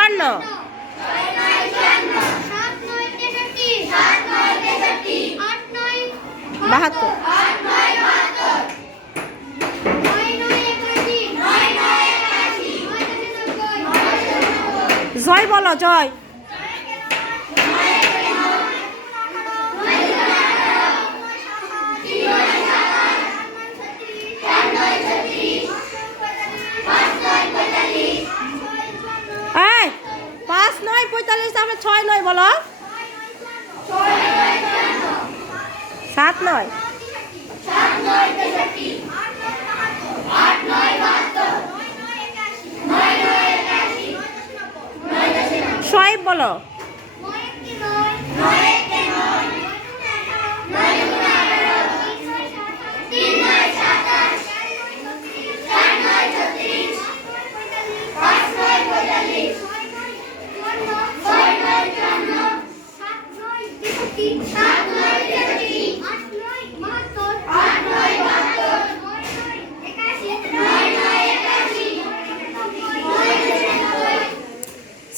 চুয়ান্ন, 72, জয় বলো, জয়। এই 5, 9, 45, তারপরে 6, 9 বলো। 7, 9, শোয়েব বলো।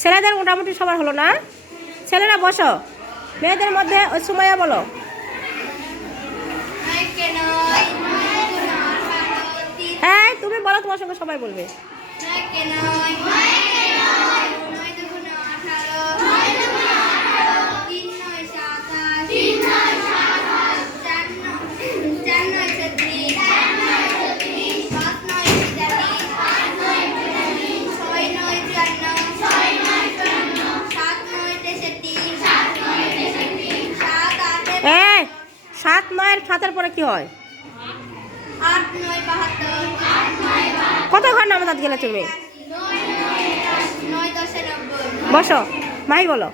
'ছেলেদের মোটামুটি সবার হলো না? ছেলেরা বসো, মেয়েদের মধ্যে ওই সুমাইয়া বলো। হ্যাঁ তুমি বলো, তোমার সঙ্গে সবাই বলবে। হ্যাঁ 7, 9, 7-এর পরে কি হয়? 8, 9, 72, কত ঘর নামাজ গেলে তুমি? 9, 10, 90, বসো, মাই বলো।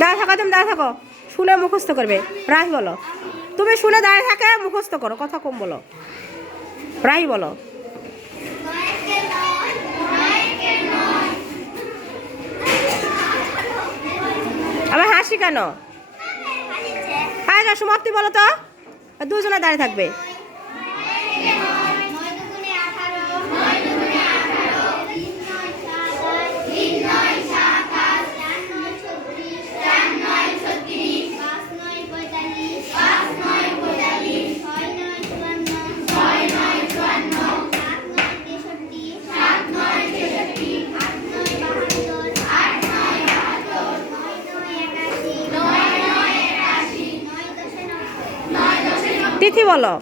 'দাঁড়া থাকো, তুমি দাঁড়া থাকো, শুনে মুখস্থ করবে। রাহি বলো, তুমি শুনে দাঁড়িয়ে থাকে মুখস্থ করো, কথা কম বলো। রাহি বলো। আমার হাসি কেন? আগে সমাপ্তি বলো তো, দুজনে দাঁড়িয়ে থাকবে। 'তিথি বলো।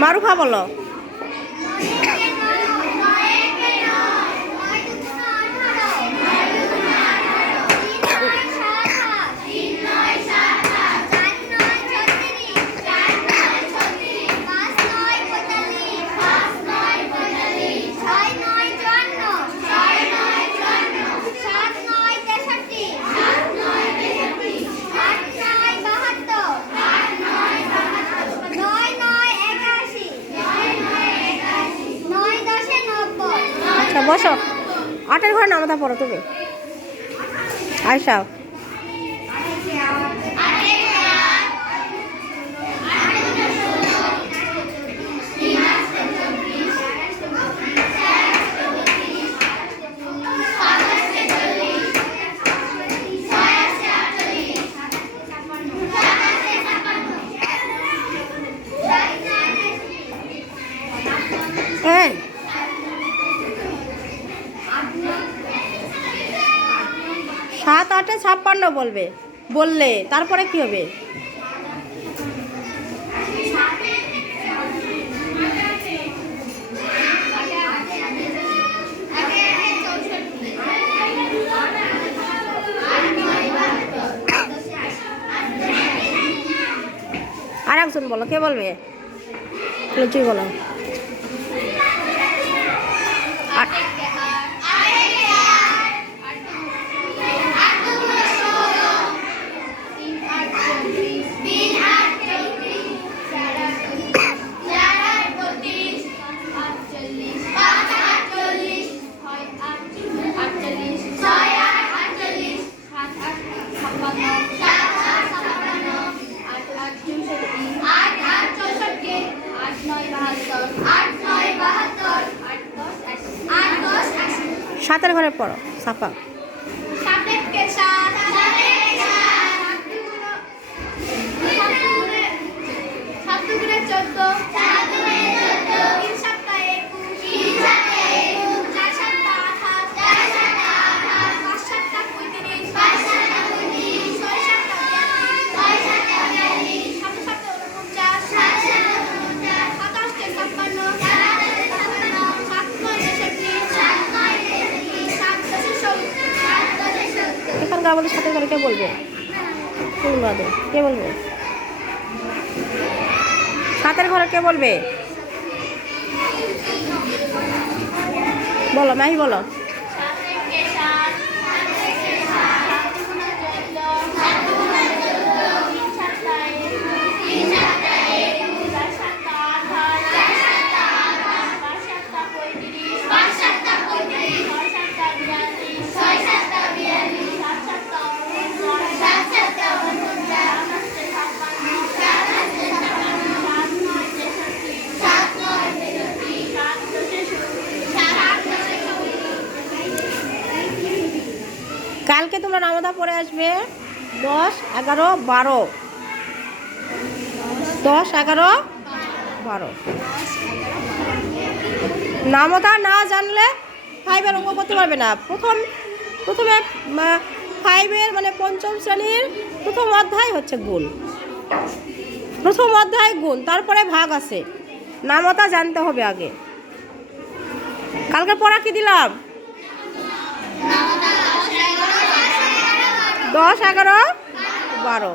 'মারুফা বলো। 'আচ্ছা বসো, 8-এর ঘরে নামাতা পড়ো তুমি। আয়শা এই 7, 8-এ 56 বলবে, বললে তারপরে কি হবে? বলো, কে বলবে? লুচি বলো। আট একে আট, আট একে আট, আট দুগুণে 16, 3 8 24, 3 8 24, 4 8 32, 4 8 32, 5 8 40, 6 8 48, 6 8 48, 7 8 56, 7 8 56, 8 8 64, 8 8 64, 8 9 72, 8 9 72, 8 10 80, 8 10 80, সাতের ঘরে পড়ো, সাফা। 7 একে 7, 7 একে 7, 7 দুগুণে 14, 4 দুগুণে 14, 3 7 21, 3 7 21, 4 7 28, 4 7 28, 5 7 35, 5 7 35, 6 7 42, 6 7 42, 7 7 49, 7 7 49, 7 8 56, 7 8 56, 7 9 63, 7 9 63, 7 10 70, 7 10 70, এখানকার আমাদের সাথে করে কে বলবে? তুমি বাদে কে বলবে? সাতের ঘরে কে বলবে? বলো, মাহি বলো। 7 একে 7, 7 একে 7, 7 দুগুণে 14, 7 দুগুণে 14, 3 7 21, 3 7 21, 4 7 28, 4 7 28, 5 7 35, 5 7 35, 6 7 42, 6 7 42, 7 7 49, 7 7 49, 8 8 56, 4 8 56, 7 9 63, 7 9 63, 7 10 70, 7 10 কালকে তোমরা নামতা পড়ে আসবে 10 11 12, 10 11 12। নামতা না জানলে 5-এর অঙ্ক করতে পারবে না। প্রথমে 5-এর মানে পঞ্চম শ্রেণীর প্রথম অধ্যায় হচ্ছে গুণ। প্রথম অধ্যায় গুণ, তারপরে ভাগ আছে। নামতা জানতে হবে আগে। কালকে পড়া কি দিলাম? 10 11 12।